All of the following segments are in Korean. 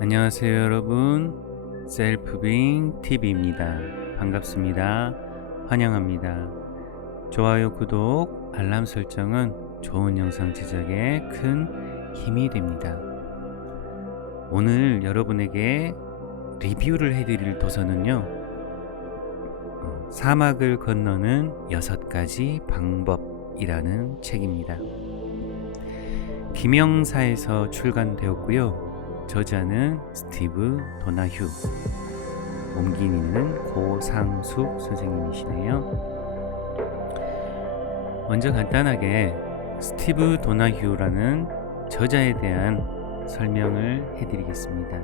안녕하세요 여러분, 셀프빙 TV입니다. 반갑습니다. 환영합니다. 좋아요, 구독, 알람 설정은 좋은 영상 제작에 큰 힘이 됩니다. 오늘 여러분에게 리뷰를 해드릴 도서는요, 사막을 건너는 6가지 방법이라는 책입니다. 김영사에서 출간되었고요. 저자는 스티브 도나휴, 옮기는 고상숙 선생님이시네요. 먼저 간단하게 스티브 도나휴라는 저자에 대한 설명을 해드리겠습니다.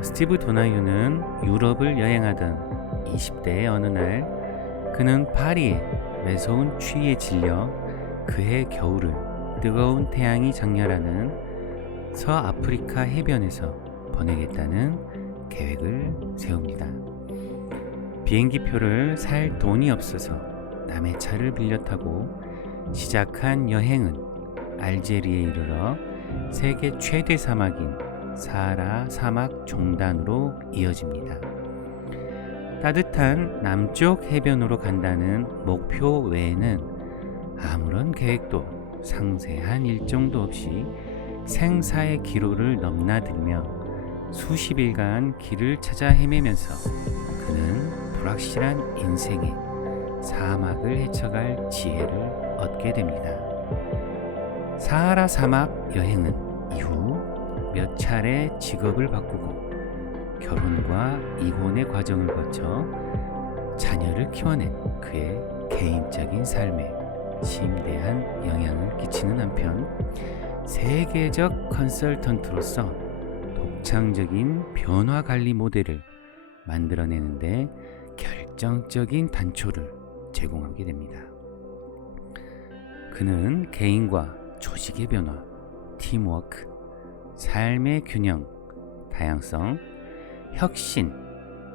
스티브 도나휴는 유럽을 여행하던 20대의 어느 날, 그는 파리의 매서운 추위에 질려 그해 겨울을 뜨거운 태양이 장렬하는 서아프리카 해변에서 보내겠다는 계획을 세웁니다. 비행기표를 살 돈이 없어서 남의 차를 빌려 타고 시작한 여행은 알제리에 이르러 세계 최대 사막인 사하라 사막 종단으로 이어집니다. 따뜻한 남쪽 해변으로 간다는 목표 외에는 아무런 계획도 상세한 일정도 없이 생사의 기로를 넘나들며 수십일간 길을 찾아 헤매면서 그는 불확실한 인생의 사막을 헤쳐갈 지혜를 얻게 됩니다. 사하라 사막 여행은 이후 몇 차례 직업을 바꾸고 결혼과 이혼의 과정을 거쳐 자녀를 키워낸 그의 개인적인 삶에 심대한 영향을 끼치는 한편 세계적 컨설턴트로서 독창적인 변화 관리 모델을 만들어내는데 결정적인 단초를 제공하게 됩니다. 그는 개인과 조직의 변화, 팀워크, 삶의 균형, 다양성, 혁신,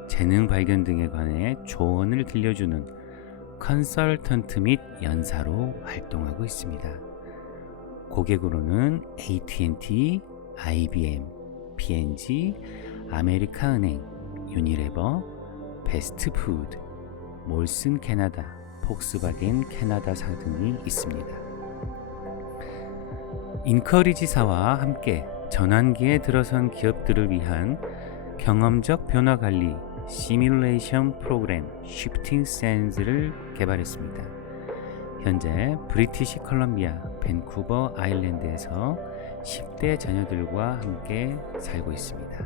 재능 발견 등에 관해 조언을 들려주는 컨설턴트 및 연사로 활동하고 있습니다. 고객으로는 AT&T, IBM, P&G, 아메리카은행, 유니레버, 패스트푸드, 몰슨 캐나다, 폭스바겐 캐나다사 등이 있습니다. 인커리지사와 함께 전환기에 들어선 기업들을 위한 경험적 변화 관리 시뮬레이션 프로그램 쉬프팅 샌즈를 개발했습니다. 현재 브리티시 컬럼비아 밴쿠버 아일랜드에서 10대 자녀들과 함께 살고 있습니다.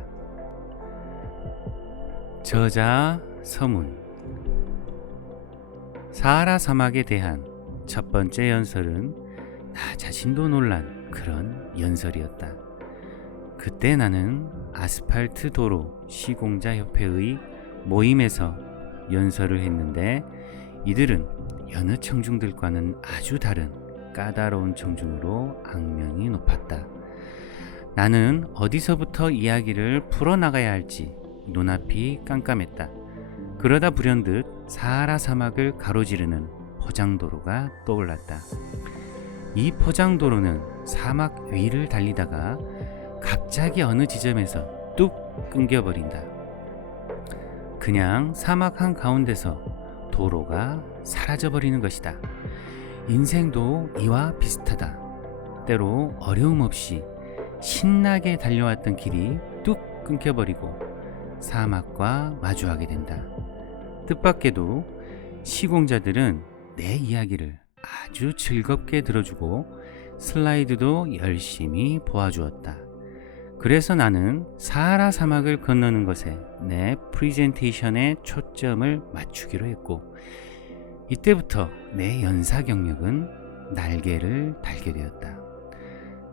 저자 서문. 사하라 사막에 대한 첫 번째 연설은 나 자신도 놀란 그런 연설이었다. 그때 나는 아스팔트 도로 시공자 협회의 모임에서 연설을 했는데 이들은 여느 청중들과는 아주 다른 까다로운 청중으로 악명이 높았다. 나는 어디서부터 이야기를 풀어나가야 할지 눈앞이 깜깜했다. 그러다 불현듯 사하라 사막을 가로지르는 포장도로가 떠올랐다. 이 포장도로는 사막 위를 달리다가 갑자기 어느 지점에서 뚝 끊겨버린다. 그냥 사막 한가운데서 도로가 사라져버리는 것이다. 인생도 이와 비슷하다. 때로 어려움 없이 신나게 달려왔던 길이 뚝 끊겨버리고 사막과 마주하게 된다. 뜻밖에도 시공자들은 내 이야기를 아주 즐겁게 들어주고 슬라이드도 열심히 보아주었다. 그래서 나는 사하라 사막을 건너는 것에 내 프리젠테이션에 초점을 맞추기로 했고 이때부터 내 연사 경력은 날개를 달게 되었다.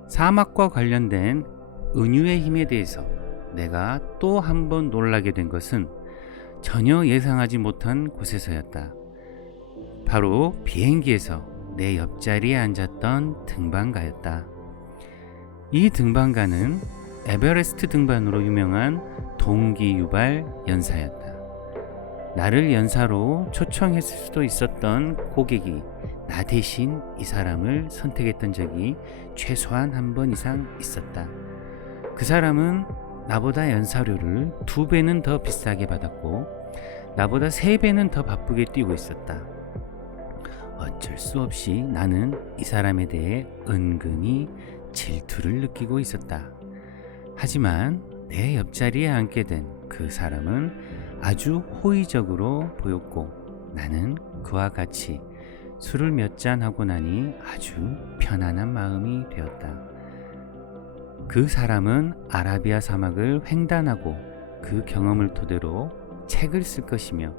사막과 관련된 은유의 힘에 대해서 내가 또 한 번 놀라게 된 것은 전혀 예상하지 못한 곳에서였다. 바로 비행기에서 내 옆자리에 앉았던 등반가였다. 이 등반가는 에베레스트 등반으로 유명한 동기 유발 연사였다. 나를 연사로 초청했을 수도 있었던 고객이 나 대신 이 사람을 선택했던 적이 최소한 한 번 이상 있었다. 그 사람은 나보다 연사료를 2배는 더 비싸게 받았고 나보다 3배는 더 바쁘게 뛰고 있었다. 어쩔 수 없이 나는 이 사람에 대해 은근히 질투를 느끼고 있었다. 하지만 내 옆자리에 앉게 된 그 사람은 아주 호의적으로 보였고 나는 그와 같이 술을 몇 잔 하고 나니 아주 편안한 마음이 되었다. 그 사람은 아라비아 사막을 횡단하고 그 경험을 토대로 책을 쓸 것이며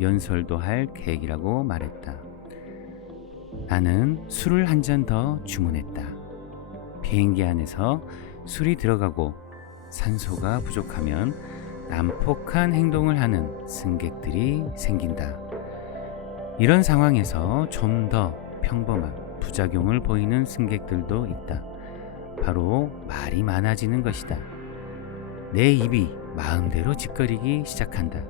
연설도 할 계획이라고 말했다. 나는 술을 한 잔 더 주문했다. 비행기 안에서 술이 들어가고 산소가 부족하면 난폭한 행동을 하는 승객들이 생긴다. 이런 상황에서 좀 더 평범한 부작용을 보이는 승객들도 있다. 바로 말이 많아지는 것이다. 내 입이 마음대로 짓거리기 시작한다.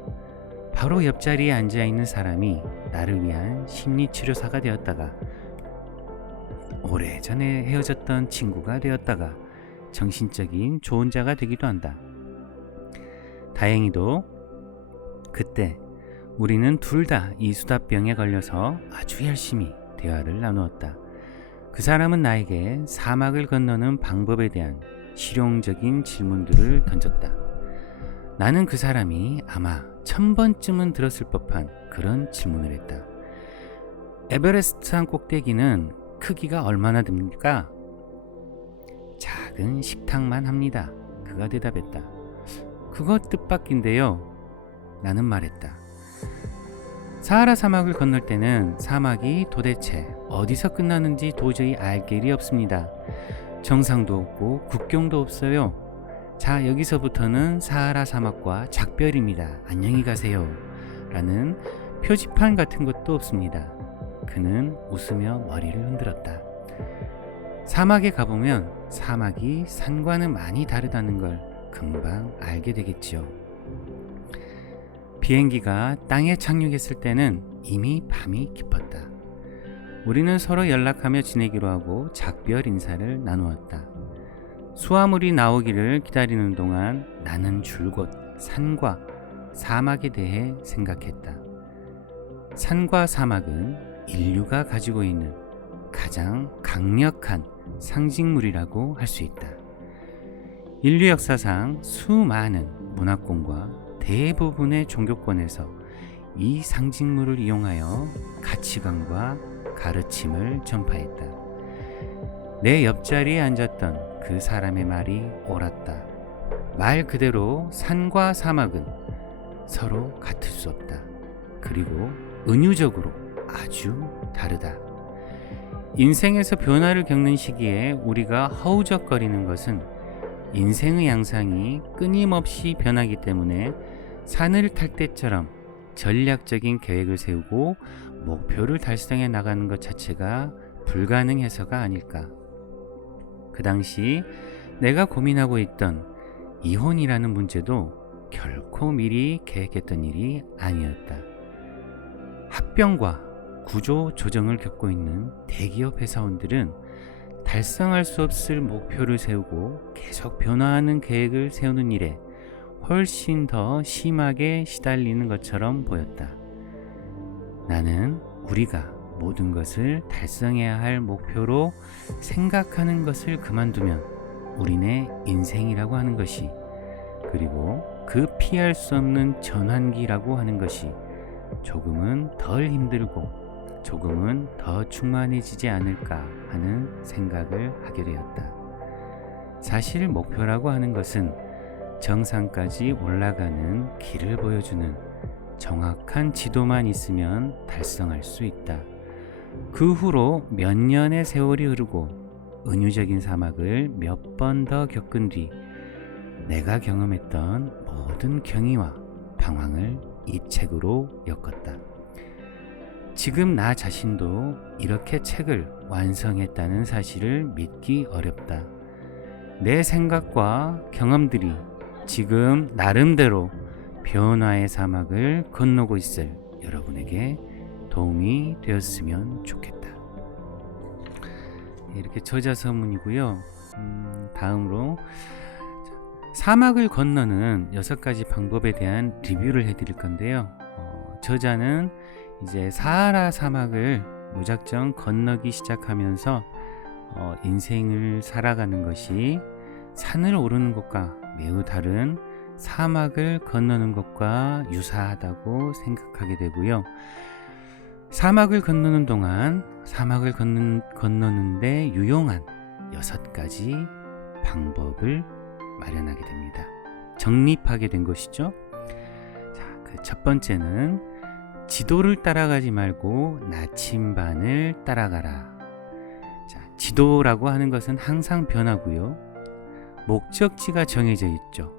바로 옆자리에 앉아있는 사람이 나를 위한 심리치료사가 되었다가 오래전에 헤어졌던 친구가 되었다가 정신적인 조언자가 되기도 한다. 다행히도 그때 우리는 둘 다 이 수다병에 걸려서 아주 열심히 대화를 나누었다. 그 사람은 나에게 사막을 건너는 방법에 대한 실용적인 질문들을 던졌다. 나는 그 사람이 아마 1000번쯤은 들었을 법한 그런 질문을 했다. 에베레스트 산 꼭대기는 크기가 얼마나 됩니까? 작은 식탁만 합니다. 그가 대답했다. 그거 뜻밖인데요. 나는 말했다. 사하라 사막을 건널 때는 사막이 도대체 어디서 끝나는지 도저히 알 길이 없습니다. 정상도 없고 국경도 없어요. 자, 여기서부터는 사하라 사막과 작별입니다. 안녕히 가세요. 라는 표지판 같은 것도 없습니다. 그는 웃으며 머리를 흔들었다. 사막에 가보면 사막이 산과는 많이 다르다는 걸 금방 알게 되겠지요. 비행기가 땅에 착륙했을 때는 이미 밤이 깊었다. 우리는 서로 연락하며 지내기로 하고 작별 인사를 나누었다. 수화물이 나오기를 기다리는 동안 나는 줄곧 산과 사막에 대해 생각했다. 산과 사막은 인류가 가지고 있는 가장 강력한 상징물이라고 할 수 있다. 인류 역사상 수많은 문화권과 대부분의 종교권에서 이 상징물을 이용하여 가치관과 가르침을 전파했다. 내 옆자리에 앉았던 그 사람의 말이 옳았다. 말 그대로 산과 사막은 서로 같을 수 없다. 그리고 은유적으로 아주 다르다. 인생에서 변화를 겪는 시기에 우리가 허우적거리는 것은 인생의 양상이 끊임없이 변하기 때문에 산을 탈 때처럼 전략적인 계획을 세우고 목표를 달성해 나가는 것 자체가 불가능해서가 아닐까. 그 당시 내가 고민하고 있던 이혼이라는 문제도 결코 미리 계획했던 일이 아니었다. 합병과 구조 조정을 겪고 있는 대기업 회사원들은 달성할 수 없을 목표를 세우고 계속 변화하는 계획을 세우는 일에 훨씬 더 심하게 시달리는 것처럼 보였다. 나는 우리가 모든 것을 달성해야 할 목표로 생각하는 것을 그만두면 우리네 인생이라고 하는 것이, 그리고 그 피할 수 없는 전환기라고 하는 것이 조금은 덜 힘들고 조금은 더 충만해지지 않을까 하는 생각을 하게 되었다. 사실 목표라고 하는 것은 정상까지 올라가는 길을 보여주는 정확한 지도만 있으면 달성할 수 있다. 그 후로 몇 년의 세월이 흐르고 은유적인 사막을 몇 번 더 겪은 뒤 내가 경험했던 모든 경이와 방황을 이 책으로 엮었다. 지금 나 자신도 이렇게 책을 완성했다는 사실을 믿기 어렵다. 내 생각과 경험들이 지금 나름대로 변화의 사막을 건너고 있을 여러분에게 도움이 되었으면 좋겠다. 이렇게 저자서문이고요. 다음으로 사막을 건너는 6가지 방법에 대한 리뷰를 해드릴 건데요. 저자는 이제 사하라 사막을 무작정 건너기 시작하면서 인생을 살아가는 것이 산을 오르는 것과 매우 다른 사막을 건너는 것과 유사하다고 생각하게 되고요. 사막을 건너는 동안 사막을 건너는데 유용한 6가지 방법을 마련하게 됩니다. 정립하게 된 것이죠. 자, 그 첫 번째는 지도를 따라가지 말고 나침반을 따라가라. 자, 지도라고 하는 것은 항상 변하고요. 목적지가 정해져 있죠.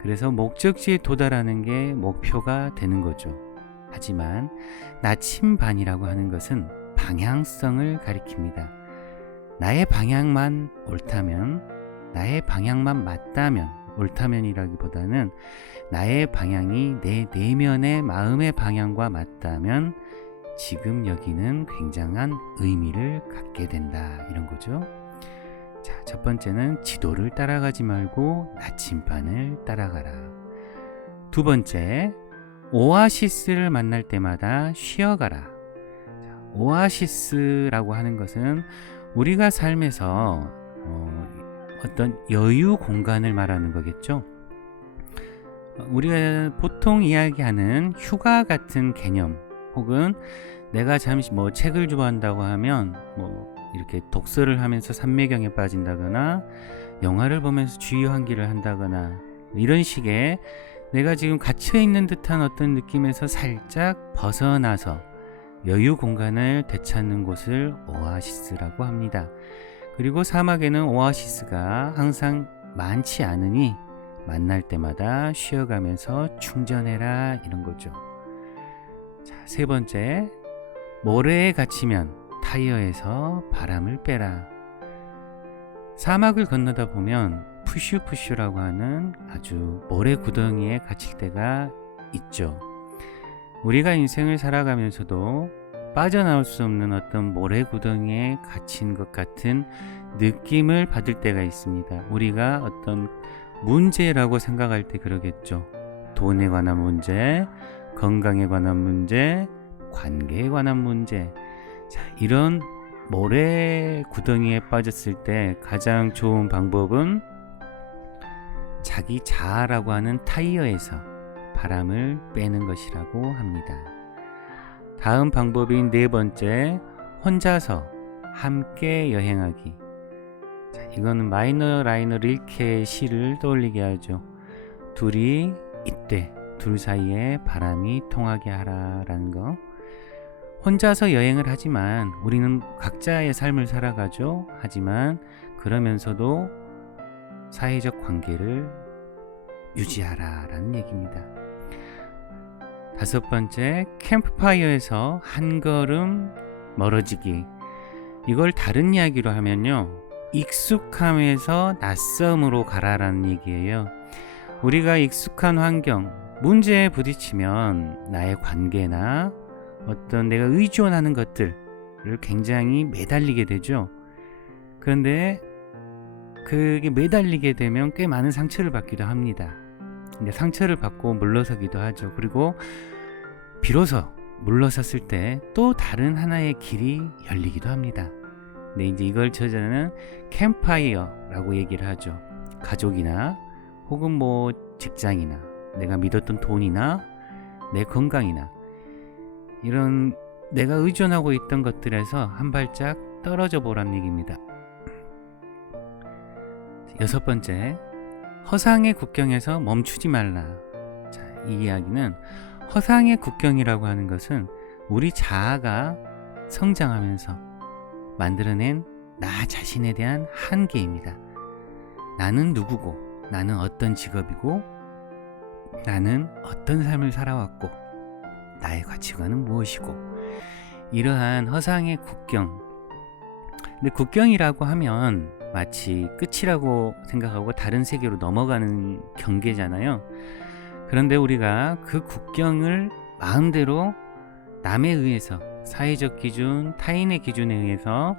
그래서 목적지에 도달하는 게 목표가 되는 거죠. 하지만 나침반이라고 하는 것은 방향성을 가리킵니다. 나의 방향만 옳다면, 나의 방향만 맞다면, 옳다면이라기보다는 나의 방향이 내 내면의 마음의 방향과 맞다면 지금 여기는 굉장한 의미를 갖게 된다, 이런 거죠. 자, 첫 번째는 지도를 따라가지 말고 나침반을 따라가라. 두 번째, 오아시스를 만날 때마다 쉬어가라. 자, 오아시스라고 하는 것은 우리가 삶에서 어떤 여유 공간을 말하는 거겠죠. 우리가 보통 이야기하는 휴가 같은 개념, 혹은 내가 잠시 책을 좋아한다고 하면 이렇게 독서를 하면서 산매경에 빠진다거나 영화를 보면서 주의환기를 한다거나 이런 식의 내가 지금 갇혀있는 듯한 어떤 느낌에서 살짝 벗어나서 여유 공간을 되찾는 곳을 오아시스라고 합니다. 그리고 사막에는 오아시스가 항상 많지 않으니 만날 때마다 쉬어가면서 충전해라, 이런 거죠. 자, 세 번째, 모래에 갇히면 타이어에서 바람을 빼라. 사막을 건너다 보면 푸슈푸슈라고 하는 아주 모래 구덩이에 갇힐 때가 있죠. 우리가 인생을 살아가면서도 빠져나올 수 없는 어떤 모래 구덩이에 갇힌 것 같은 느낌을 받을 때가 있습니다. 우리가 어떤 문제라고 생각할 때 그러겠죠. 돈에 관한 문제, 건강에 관한 문제, 관계에 관한 문제. 자, 이런 모래 구덩이에 빠졌을 때 가장 좋은 방법은 자기 자아라고 하는 타이어에서 바람을 빼는 것이라고 합니다. 다음 방법인 네 번째, 혼자서 함께 여행하기. 자, 이거는 마이너 라이너 릴케의 시를 떠올리게 하죠. 둘이 이때 둘 사이에 바람이 통하게 하라라는 거. 혼자서 여행을 하지만 우리는 각자의 삶을 살아가죠. 하지만 그러면서도 사회적 관계를 유지하라라는 얘기입니다. 다섯 번째, 캠프파이어에서 한 걸음 멀어지기. 이걸 다른 이야기로 하면요, 익숙함에서 낯섦으로 가라라는 얘기예요. 우리가 익숙한 환경, 문제에 부딪히면 나의 관계나 어떤 내가 의존하는 것들을 굉장히 매달리게 되죠. 그런데 그게 매달리게 되면 꽤 많은 상처를 받기도 합니다. 근데 상처를 받고 물러서기도 하죠. 그리고 비로소 물러섰을 때 또 다른 하나의 길이 열리기도 합니다. 근데 이제 이걸 저자는 캠파이어라고 얘기를 하죠. 가족이나 혹은 직장이나 내가 믿었던 돈이나 내 건강이나 이런 내가 의존하고 있던 것들에서 한 발짝 떨어져 보라는 얘기입니다. 여섯 번째, 허상의 국경에서 멈추지 말라. 자, 이 이야기는 허상의 국경이라고 하는 것은 우리 자아가 성장하면서 만들어낸 나 자신에 대한 한계입니다. 나는 누구고, 나는 어떤 직업이고, 나는 어떤 삶을 살아왔고, 나의 가치관은 무엇이고, 이러한 허상의 국경. 근데 국경이라고 하면 마치 끝이라고 생각하고 다른 세계로 넘어가는 경계잖아요. 그런데 우리가 그 국경을 마음대로 남에 의해서, 사회적 기준, 타인의 기준에 의해서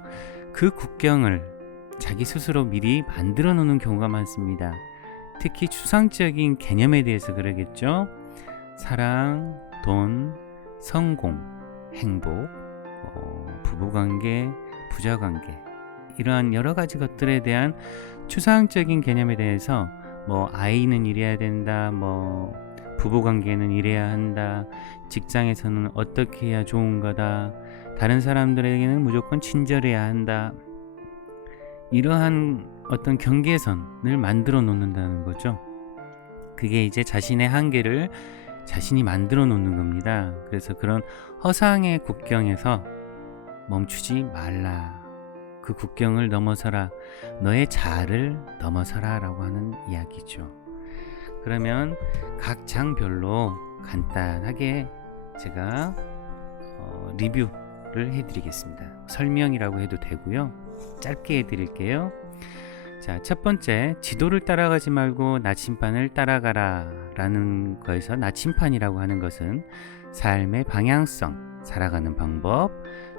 그 국경을 자기 스스로 미리 만들어 놓는 경우가 많습니다. 특히 추상적인 개념에 대해서 그러겠죠. 사랑, 돈, 성공, 행복, 부부관계, 부자관계, 이러한 여러 가지 것들에 대한 추상적인 개념에 대해서 아이는 이래야 된다, 부부관계는 이래야 한다, 직장에서는 어떻게 해야 좋은 거다, 다른 사람들에게는 무조건 친절해야 한다, 이러한 어떤 경계선을 만들어 놓는다는 거죠. 그게 이제 자신의 한계를 자신이 만들어 놓는 겁니다. 그래서 그런 허상의 국경에서 멈추지 말라. 그 국경을 넘어서라. 너의 자아를 넘어서라 라고 하는 이야기죠. 그러면 각 장별로 간단하게 제가 리뷰를 해드리겠습니다. 설명이라고 해도 되고요. 짧게 해드릴게요. 자, 첫 번째, 지도를 따라가지 말고 나침반을 따라가라 라는 거에서 나침반이라고 하는 것은 삶의 방향성, 살아가는 방법,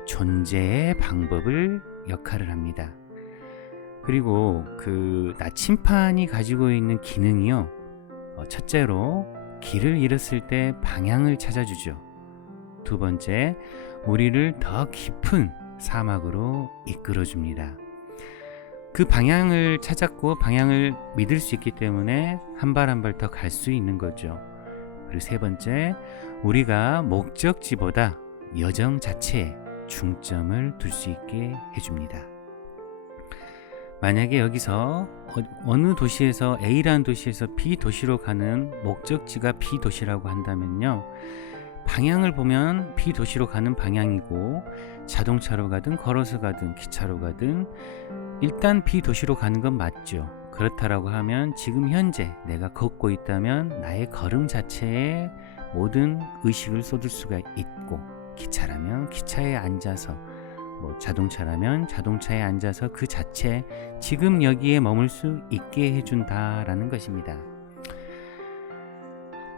존재의 방법을 역할을 합니다. 그리고 그 나침반이 가지고 있는 기능이요, 첫째로 길을 잃었을 때 방향을 찾아주죠. 두 번째, 우리를 더 깊은 사막으로 이끌어줍니다. 그 방향을 찾았고 방향을 믿을 수 있기 때문에 한 발 한 발 더 갈 수 있는 거죠. 그리고 세 번째, 우리가 목적지보다 여정 자체에 중점을 둘 수 있게 해줍니다. 만약에 여기서 어느 도시에서 A라는 도시에서 B 도시로 가는 목적지가 B 도시라고 한다면요, 방향을 보면 B 도시로 가는 방향이고, 자동차로 가든 걸어서 가든 기차로 가든 일단 B 도시로 가는 건 맞죠. 그렇다라고 하면 지금 현재 내가 걷고 있다면 나의 걸음 자체에 모든 의식을 쏟을 수가 있고, 기차라면 기차에 앉아서, 자동차라면 자동차에 앉아서 그 자체 지금 여기에 머물 수 있게 해준다라는 것입니다.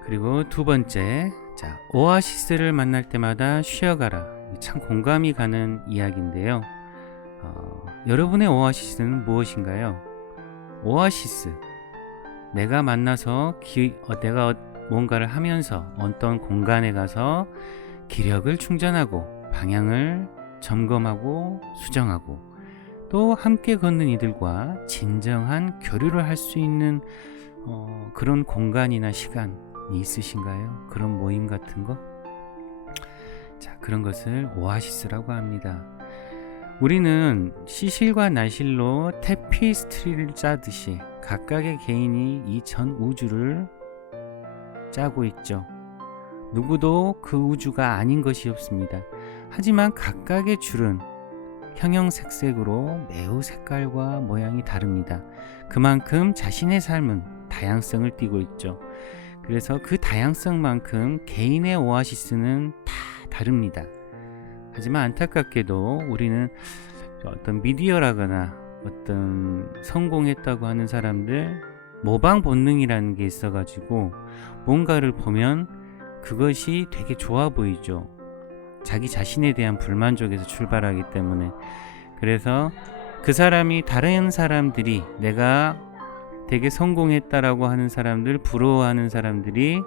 그리고 두 번째, 자, 오아시스를 만날 때마다 쉬어가라. 참 공감이 가는 이야기인데요. 여러분의 오아시스는 무엇인가요? 오아시스, 내가 만나서 내가 뭔가를 하면서 어떤 공간에 가서 기력을 충전하고 방향을 점검하고 수정하고 또 함께 걷는 이들과 진정한 교류를 할 수 있는 그런 공간이나 시간이 있으신가요? 그런 모임 같은 거? 자, 그런 것을 오아시스라고 합니다. 우리는 시실과 나실로 테피스트리를 짜듯이 각각의 개인이 이 전 우주를 짜고 있죠. 누구도 그 우주가 아닌 것이 없습니다. 하지만 각각의 줄은 형형색색으로 매우 색깔과 모양이 다릅니다. 그만큼 자신의 삶은 다양성을 띠고 있죠. 그래서 그 다양성만큼 개인의 오아시스는 다 다릅니다. 하지만 안타깝게도 우리는 어떤 미디어라거나 어떤 성공했다고 하는 사람들 모방 본능이라는 게 있어가지고 뭔가를 보면 그것이 되게 좋아 보이죠. 자기 자신에 대한 불만족에서 출발하기 때문에. 그래서 그 사람이, 다른 사람들이, 내가 되게 성공했다라고 하는 사람들, 부러워하는 사람들이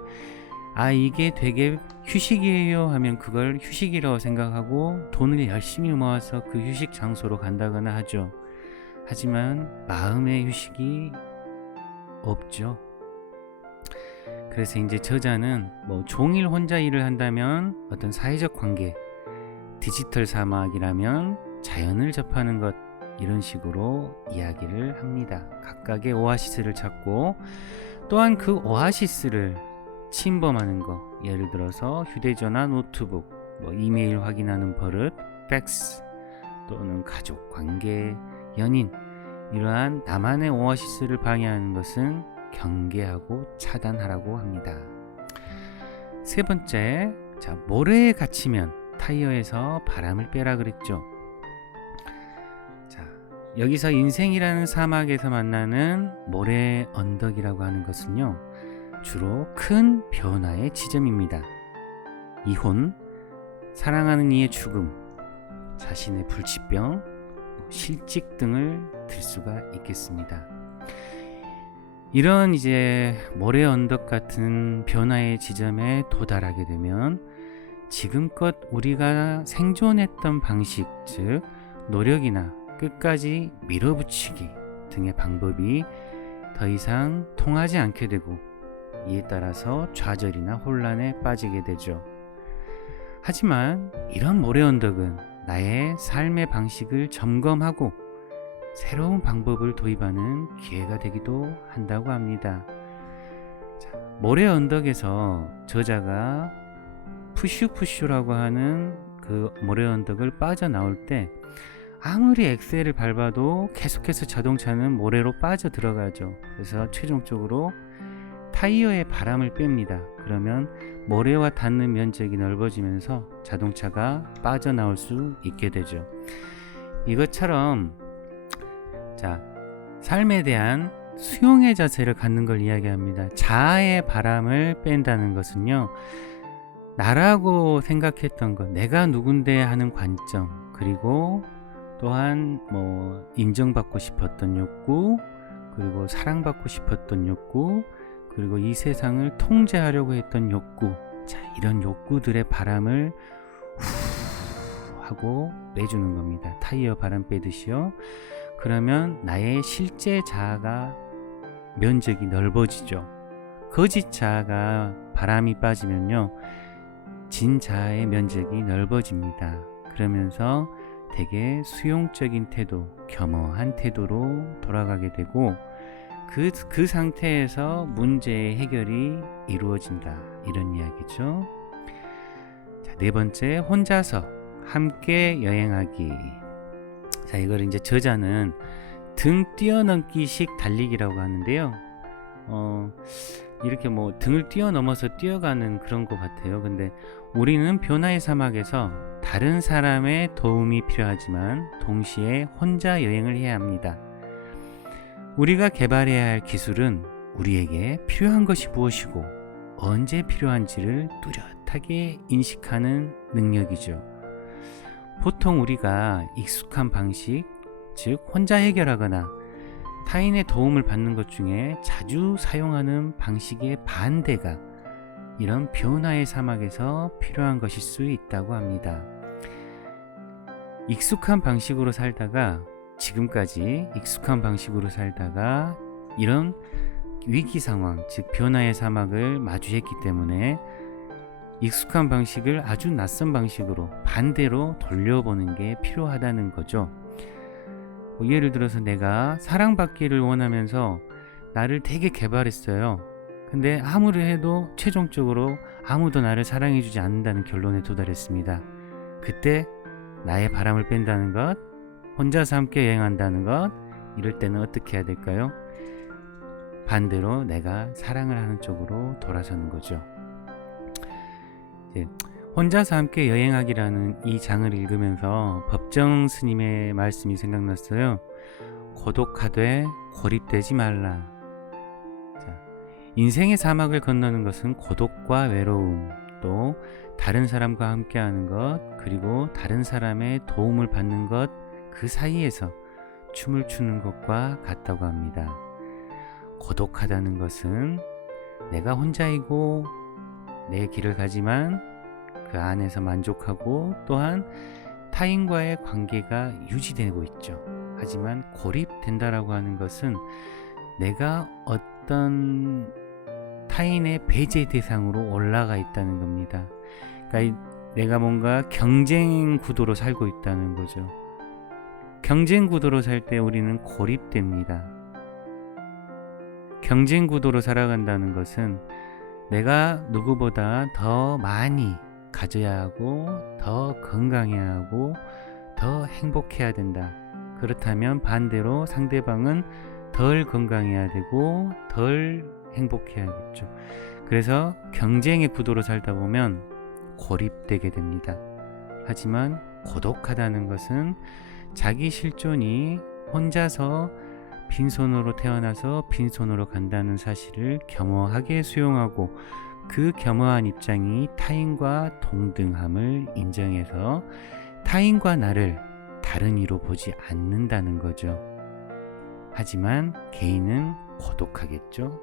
이게 되게 휴식이에요 하면 그걸 휴식이라고 생각하고 돈을 열심히 모아서 그 휴식 장소로 간다거나 하죠. 하지만 마음의 휴식이 없죠. 그래서 이제 저자는 종일 혼자 일을 한다면 어떤 사회적 관계, 디지털 사막이라면 자연을 접하는 것, 이런 식으로 이야기를 합니다. 각각의 오아시스를 찾고, 또한 그 오아시스를 침범하는 거, 예를 들어서 휴대전화, 노트북, 이메일 확인하는 버릇, 팩스, 또는 가족 관계, 연인, 이러한 나만의 오아시스를 방해하는 것은 경계하고 차단하라고 합니다. 세 번째, 자, 모래에 갇히면 타이어에서 바람을 빼라 그랬죠. 자, 여기서 인생이라는 사막에서 만나는 모래 언덕이라고 하는 것은요, 주로 큰 변화의 지점입니다. 이혼, 사랑하는 이의 죽음, 자신의 불치병, 실직 등을 들 수가 있겠습니다. 이런 이제 모래 언덕 같은 변화의 지점에 도달하게 되면 지금껏 우리가 생존했던 방식, 즉 노력이나 끝까지 밀어붙이기 등의 방법이 더 이상 통하지 않게 되고, 이에 따라서 좌절이나 혼란에 빠지게 되죠. 하지만 이런 모래 언덕은 나의 삶의 방식을 점검하고 새로운 방법을 도입하는 기회가 되기도 한다고 합니다. 자, 모래 언덕에서 저자가 푸슈푸슈라고 하는 그 모래 언덕을 빠져나올 때 아무리 엑셀을 밟아도 계속해서 자동차는 모래로 빠져 들어가죠. 그래서 최종적으로 타이어에 바람을 뺍니다. 그러면 모래와 닿는 면적이 넓어지면서 자동차가 빠져나올 수 있게 되죠. 이것처럼 자, 삶에 대한 수용의 자세를 갖는 걸 이야기합니다. 자아의 바람을 뺀다는 것은요, 나라고 생각했던 것, 내가 누군데 하는 관점, 그리고 또한 인정받고 싶었던 욕구, 그리고 사랑받고 싶었던 욕구, 그리고 이 세상을 통제하려고 했던 욕구, 자, 이런 욕구들의 바람을 후 하고 빼주는 겁니다. 타이어 바람 빼듯이요. 그러면 나의 실제 자아가 면적이 넓어지죠. 거짓 자아가 바람이 빠지면요, 진 자아의 면적이 넓어집니다. 그러면서 되게 수용적인 태도, 겸허한 태도로 돌아가게 되고, 그 상태에서 문제의 해결이 이루어진다, 이런 이야기죠. 자, 네 번째, 혼자서 함께 여행하기. 자, 이걸 이제 저자는 등 뛰어넘기식 달리기라고 하는데요. 이렇게 등을 뛰어넘어서 뛰어가는 그런 것 같아요. 근데 우리는 변화의 사막에서 다른 사람의 도움이 필요하지만 동시에 혼자 여행을 해야 합니다. 우리가 개발해야 할 기술은 우리에게 필요한 것이 무엇이고 언제 필요한지를 뚜렷하게 인식하는 능력이죠. 보통 우리가 익숙한 방식, 즉 혼자 해결하거나 타인의 도움을 받는 것 중에 자주 사용하는 방식의 반대가 이런 변화의 사막에서 필요한 것일 수 있다고 합니다. 익숙한 방식으로 살다가 지금까지 익숙한 방식으로 살다가 이런 위기 상황, 즉 변화의 사막을 마주했기 때문에 익숙한 방식을 아주 낯선 방식으로 반대로 돌려보는 게 필요하다는 거죠. 예를 들어서 내가 사랑받기를 원하면서 나를 되게 개발했어요. 근데 아무리 해도 최종적으로 아무도 나를 사랑해주지 않는다는 결론에 도달했습니다. 그때 나의 바람을 뺀다는 것, 혼자서 함께 여행한다는 것, 이럴 때는 어떻게 해야 될까요? 반대로 내가 사랑을 하는 쪽으로 돌아서는 거죠. 혼자서 함께 여행하기라는 이 장을 읽으면서 법정 스님의 말씀이 생각났어요. 고독하되 고립되지 말라. 자, 인생의 사막을 건너는 것은 고독과 외로움, 또 다른 사람과 함께하는 것, 그리고 다른 사람의 도움을 받는 것, 그 사이에서 춤을 추는 것과 같다고 합니다. 고독하다는 것은 내가 혼자이고 내 길을 가지만 그 안에서 만족하고 또한 타인과의 관계가 유지되고 있죠. 하지만 고립된다라고 하는 것은 내가 어떤 타인의 배제 대상으로 올라가 있다는 겁니다. 그러니까 내가 뭔가 경쟁 구도로 살고 있다는 거죠. 경쟁 구도로 살 때 우리는 고립됩니다. 경쟁 구도로 살아간다는 것은 내가 누구보다 더 많이 가져야 하고 더 건강해야 하고 더 행복해야 된다. 그렇다면 반대로 상대방은 덜 건강해야 되고 덜 행복해야겠죠. 그래서 경쟁의 구도로 살다 보면 고립되게 됩니다. 하지만 고독하다는 것은 자기 실존이 혼자서 빈손으로 태어나서 빈손으로 간다는 사실을 겸허하게 수용하고 그 겸허한 입장이 타인과 동등함을 인정해서 타인과 나를 다른 이로 보지 않는다는 거죠. 하지만 개인은 고독하겠죠.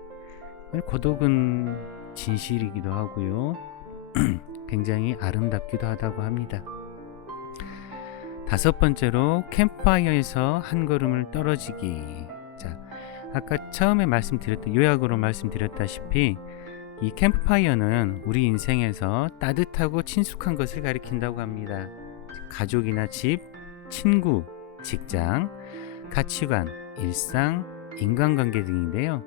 고독은 진실이기도 하고요. 굉장히 아름답기도 하다고 합니다. 5번째로 캠프파이어에서 한 걸음을 떨어지기. 자, 아까 처음에 요약으로 말씀드렸다시피 이 캠프파이어는 우리 인생에서 따뜻하고 친숙한 것을 가리킨다고 합니다. 가족이나 집, 친구, 직장, 가치관, 일상, 인간관계 등인데요.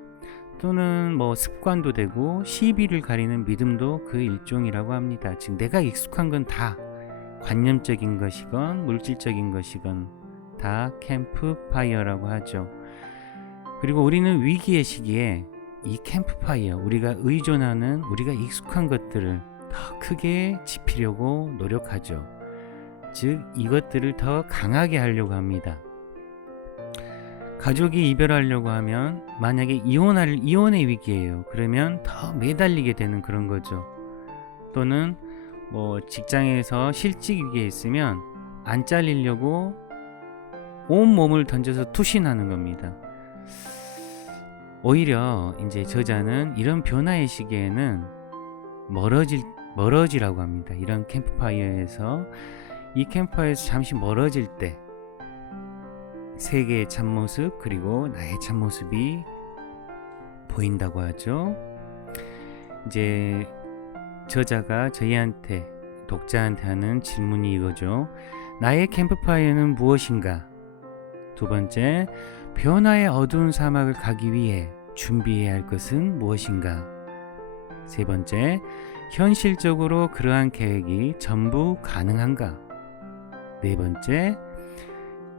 또는 습관도 되고 시비를 가리는 믿음도 그 일종이라고 합니다. 즉 내가 익숙한 건 다 관념적인 것이건 물질적인 것이건 다 캠프파이어라고 하죠. 그리고 우리는 위기의 시기에 이 캠프파이어, 우리가 의존하는 우리가 익숙한 것들을 더 크게 지피려고 노력하죠. 즉 이것들을 더 강하게 하려고 합니다. 가족이 이별하려고 하면 만약에 이혼의 위기예요. 그러면 더 매달리게 되는 그런 거죠. 또는 직장에서 실직 위기에 있으면 안 잘리려고 온 몸을 던져서 투신하는 겁니다. 오히려 이제 저자는 이런 변화의 시기에는 멀어지라고 합니다. 이런 캠프파이어에서 잠시 멀어질 때 세계의 참모습 그리고 나의 참모습이 보인다고 하죠. 이제 저자가 저희한테 독자한테 하는 질문이 이거죠. 나의 캠프파이어는 무엇인가? 2번째, 변화의 어두운 사막을 가기 위해 준비해야 할 것은 무엇인가? 3번째, 현실적으로 그러한 계획이 전부 가능한가? 4번째,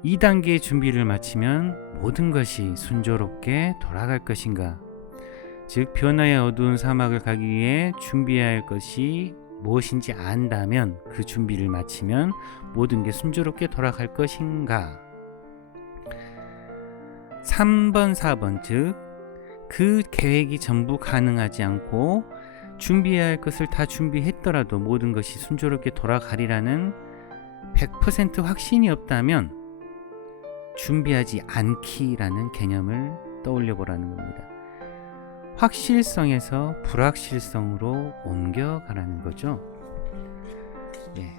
2단계의 준비를 마치면 모든 것이 순조롭게 돌아갈 것인가? 즉 변화의 어두운 사막을 가기 위해 준비해야 할 것이 무엇인지 안다면 그 준비를 마치면 모든 게 순조롭게 돌아갈 것인가? 3번, 4번 즉 그 계획이 전부 가능하지 않고 준비해야 할 것을 다 준비했더라도 모든 것이 순조롭게 돌아가리라는 100% 확신이 없다면 준비하지 않기라는 개념을 떠올려 보라는 겁니다. 확실성에서 불확실성으로 옮겨가라는 거죠. 예.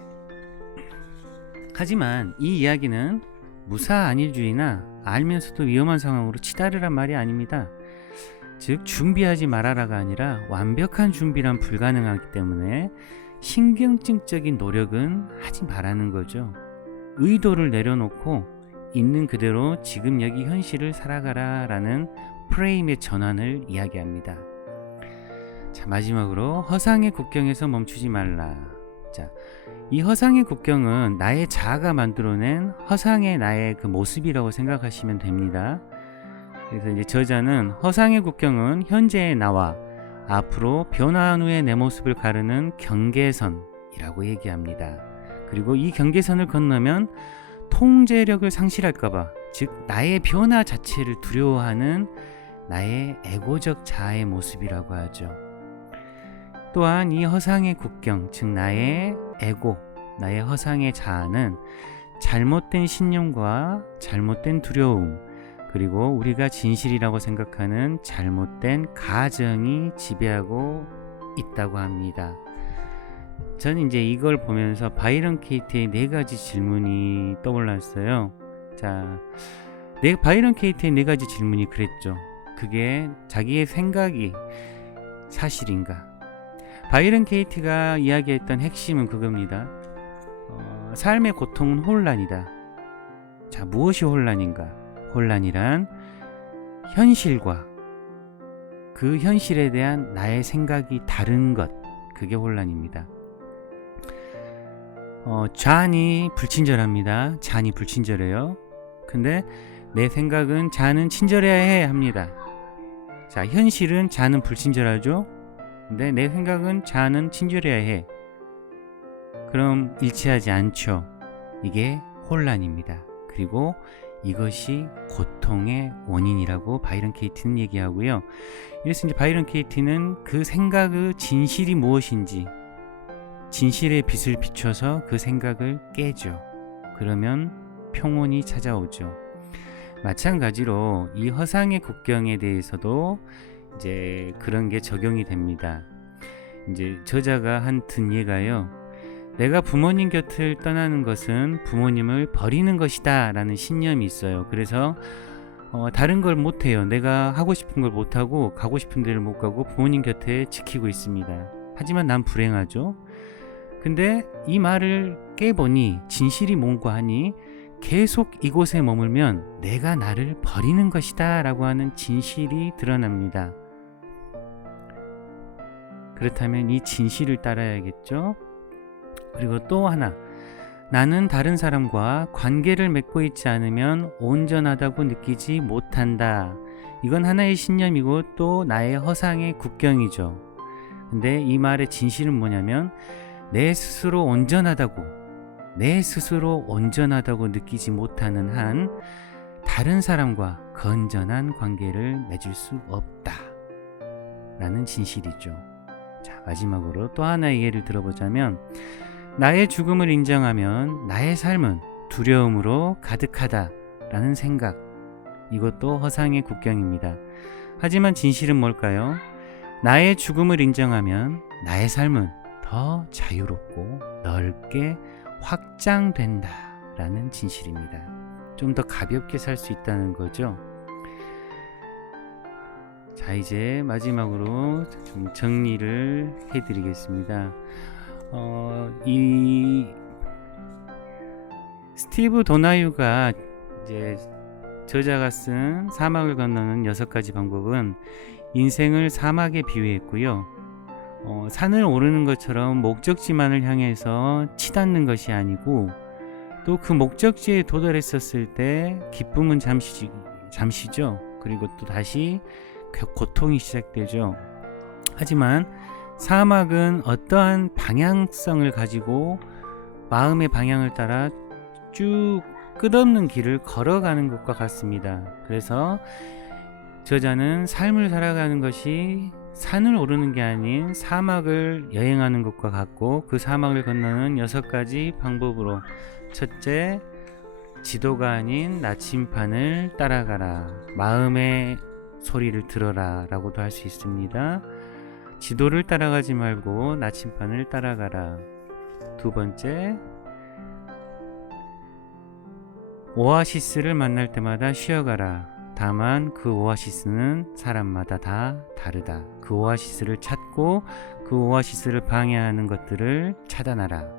하지만 이 이야기는 무사안일주의나 알면서도 위험한 상황으로 치달으란 말이 아닙니다. 즉 준비하지 말아라가 아니라 완벽한 준비란 불가능하기 때문에 신경증적인 노력은 하지 말라는 거죠. 의도를 내려놓고 있는 그대로 지금 여기 현실을 살아가라 라는 프레임의 전환을 이야기합니다. 자, 마지막으로 허상의 국경에서 멈추지 말라. 자, 이 허상의 국경은 나의 자아가 만들어낸 허상의 나의 그 모습이라고 생각하시면 됩니다. 그래서 이제 저자는 허상의 국경은 현재의 나와 앞으로 변화한 후의 내 모습을 가르는 경계선이라고 얘기합니다. 그리고 이 경계선을 건너면 통제력을 상실할까봐, 즉 나의 변화 자체를 두려워하는 나의 에고적 자아의 모습이라고 하죠. 또한 이 허상의 국경, 즉 나의 에고, 나의 허상의 자아는 잘못된 신념과 잘못된 두려움, 그리고 우리가 진실이라고 생각하는 잘못된 가정이 지배하고 있다고 합니다. 저는 이제 이걸 보면서 바이런 케이트의 4가지 질문이 떠올랐어요. 자, 바이런 케이트의 4가지 질문이 그랬죠. 그게 자기의 생각이 사실인가? 바이런 케이트가 이야기했던 핵심은 그겁니다. 삶의 고통은 혼란이다. 자, 무엇이 혼란인가? 혼란이란 현실과 그 현실에 대한 나의 생각이 다른 것, 그게 혼란입니다. 잔이 불친절합니다. 잔이 불친절해요. 근데 내 생각은 잔은 친절해야 해 합니다. 자, 현실은 잔은 불친절하죠. 근데 내 생각은 잔은 친절해야 해. 그럼 일치하지 않죠. 이게 혼란입니다. 그리고 이것이 고통의 원인이라고 바이런 케이트는 얘기하고요. 그래서 이제 바이런 케이트는 그 생각의 진실이 무엇인지, 진실의 빛을 비춰서 그 생각을 깨죠. 그러면 평온이 찾아오죠. 마찬가지로 이 허상의 국경에 대해서도 이제 그런 게 적용이 됩니다. 이제 저자가 한 든예가요. 내가 부모님 곁을 떠나는 것은 부모님을 버리는 것이다 라는 신념이 있어요. 그래서 다른 걸 못해요. 내가 하고 싶은 걸 못하고 가고 싶은 데를 못 가고 부모님 곁에 지키고 있습니다. 하지만 난 불행하죠. 근데 이 말을 깨보니 진실이 뭔가 하니 계속 이곳에 머물면 내가 나를 버리는 것이다 라고 하는 진실이 드러납니다. 그렇다면 이 진실을 따라야겠죠. 그리고 또 하나, 나는 다른 사람과 관계를 맺고 있지 않으면 온전하다고 느끼지 못한다. 이건 하나의 신념이고 또 나의 허상의 국경이죠. 근데 이 말의 진실은 뭐냐면 내 스스로 온전하다고 느끼지 못하는 한 다른 사람과 건전한 관계를 맺을 수 없다 라는 진실이죠. 자, 마지막으로 또 하나의 예를 들어보자면 나의 죽음을 인정하면 나의 삶은 두려움으로 가득하다 라는 생각, 이것도 허상의 국경입니다. 하지만 진실은 뭘까요? 나의 죽음을 인정하면 나의 삶은 더 자유롭고 넓게 확장된다 라는 진실입니다. 좀 더 가볍게 살 수 있다는 거죠. 자, 이제 마지막으로 좀 정리를 해드리겠습니다. 이 스티브 도나유가 이제 저자가 쓴 사막을 건너는 6가지 방법은 인생을 사막에 비유했고요. 산을 오르는 것처럼 목적지만을 향해서 치닫는 것이 아니고 또 그 목적지에 도달했었을 때 기쁨은 잠시죠. 그리고 또 다시 고통이 시작되죠. 하지만 사막은 어떠한 방향성을 가지고 마음의 방향을 따라 쭉 끝없는 길을 걸어가는 것과 같습니다. 그래서 저자는 삶을 살아가는 것이 산을 오르는 게 아닌 사막을 여행하는 것과 같고 그 사막을 건너는 6가지 방법으로, 첫째, 지도가 아닌 나침판을 따라가라. 마음의 소리를 들어라 라고도 할 수 있습니다. 지도를 따라가지 말고 나침판을 따라가라. 두 번째, 오아시스를 만날 때마다 쉬어가라. 다만 그 오아시스는 사람마다 다 다르다. 그 오아시스를 찾고 그 오아시스를 방해하는 것들을 차단하라.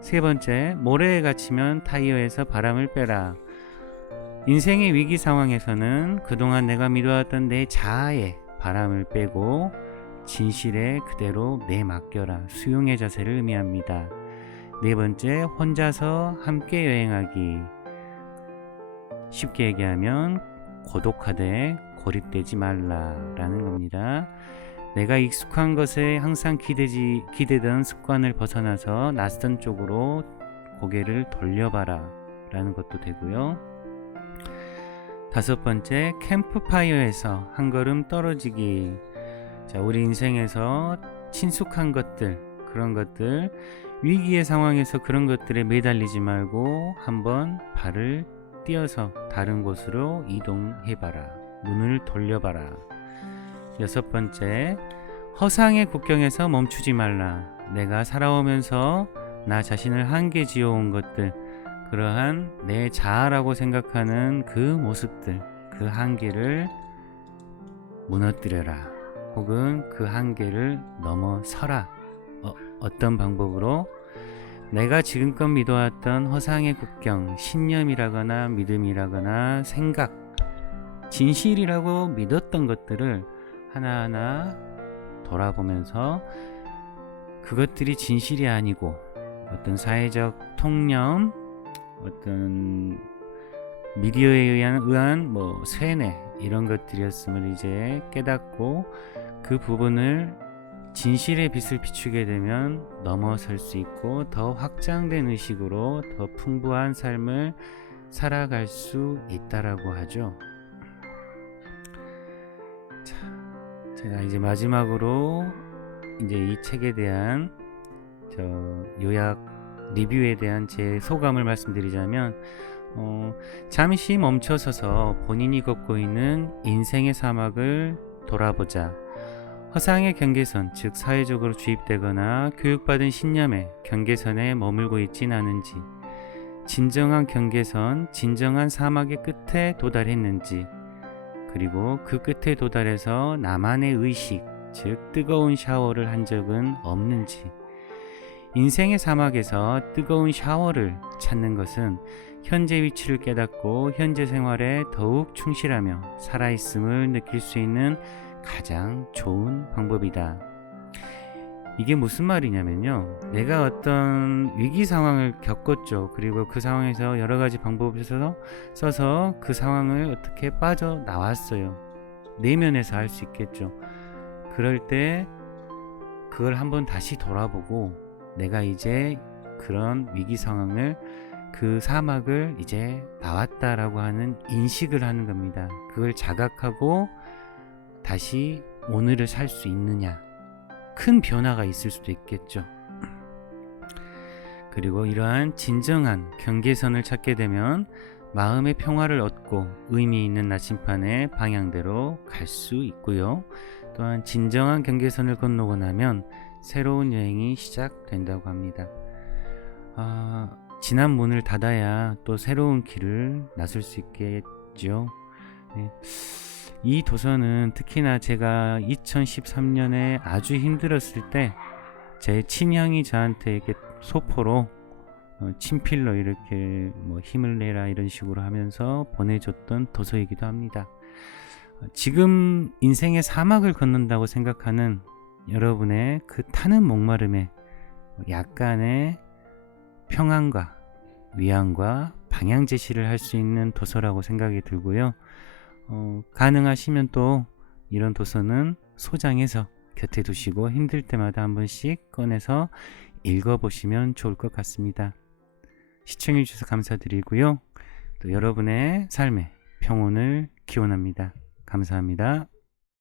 세 번째, 모래에 갇히면 타이어에서 바람을 빼라. 인생의 위기 상황에서는 그동안 내가 믿어왔던 내 자아에 바람을 빼고 진실에 그대로 내맡겨라. 수용의 자세를 의미합니다. 네 번째, 혼자서 함께 여행하기. 쉽게 얘기하면 고독하되 고립되지 말라라는 겁니다. 내가 익숙한 것에 항상 기대던 습관을 벗어나서 낯선 쪽으로 고개를 돌려봐라 라는 것도 되고요. 다섯 번째, 캠프파이어에서 한 걸음 떨어지기. 자, 우리 인생에서 친숙한 것들, 그런 것들, 위기의 상황에서 그런 것들에 매달리지 말고 한번 발을 띄어서 다른 곳으로 이동해봐라. 눈을 돌려봐라. 여섯 번째, 허상의 국경에서 멈추지 말라. 내가 살아오면서 나 자신을 한계 지어온 것들, 그러한 내 자아라고 생각하는 그 모습들, 그 한계를 무너뜨려라. 혹은 그 한계를 넘어서라. 어떤 방법으로? 내가 지금껏 믿어왔던 허상의 국경, 신념이라거나 믿음이라거나 생각, 진실이라고 믿었던 것들을 하나하나 돌아보면서 그것들이 진실이 아니고 어떤 사회적 통념, 어떤 미디어에 의한 세뇌, 이런 것들이었음을 이제 깨닫고 그 부분을 진실의 빛을 비추게 되면 넘어설 수 있고 더 확장된 의식으로 더 풍부한 삶을 살아갈 수 있다라고 하죠. 자, 제가 이제 마지막으로 이제 이 책에 대한 요약 리뷰에 대한 제 소감을 말씀드리자면, 잠시 멈춰서서 본인이 걷고 있는 인생의 사막을 돌아보자. 허상의 경계선, 즉 사회적으로 주입되거나 교육받은 신념의 경계선에 머물고 있진 않은지, 진정한 경계선, 진정한 사막의 끝에 도달했는지, 그리고 그 끝에 도달해서 나만의 의식, 즉 뜨거운 샤워를 한 적은 없는지. 인생의 사막에서 뜨거운 샤워를 찾는 것은 현재 위치를 깨닫고 현재 생활에 더욱 충실하며 살아있음을 느낄 수 있는 가장 좋은 방법이다. 이게 무슨 말이냐면요, 내가 어떤 위기 상황을 겪었죠. 그리고 그 상황에서 여러 가지 방법을 써서 그 상황을 어떻게 빠져나왔어요. 내면에서 할 수 있겠죠. 그럴 때 그걸 한번 다시 돌아보고 내가 이제 그런 위기 상황을, 그 사막을 이제 나왔다라고 하는 인식을 하는 겁니다. 그걸 자각하고 다시 오늘을 살 수 있느냐, 큰 변화가 있을 수도 있겠죠. 그리고 이러한 진정한 경계선을 찾게 되면 마음의 평화를 얻고 의미 있는 나침판의 방향대로 갈 수 있고요. 또한 진정한 경계선을 건너고 나면 새로운 여행이 시작된다고 합니다. 지난 문을 닫아야 또 새로운 길을 나설 수 있겠죠. 네. 이 도서는 특히나 제가 2013년에 아주 힘들었을 때 제 친형이 저한테 이렇게 소포로 친필로 이렇게 힘을 내라 이런 식으로 하면서 보내줬던 도서이기도 합니다. 지금 인생의 사막을 걷는다고 생각하는 여러분의 그 타는 목마름에 약간의 평안과 위안과 방향 제시를 할 수 있는 도서라고 생각이 들고요. 가능하시면 또 이런 도서는 소장해서 곁에 두시고 힘들 때마다 한 번씩 꺼내서 읽어보시면 좋을 것 같습니다. 시청해 주셔서 감사드리고요. 또 여러분의 삶에 평온을 기원합니다. 감사합니다.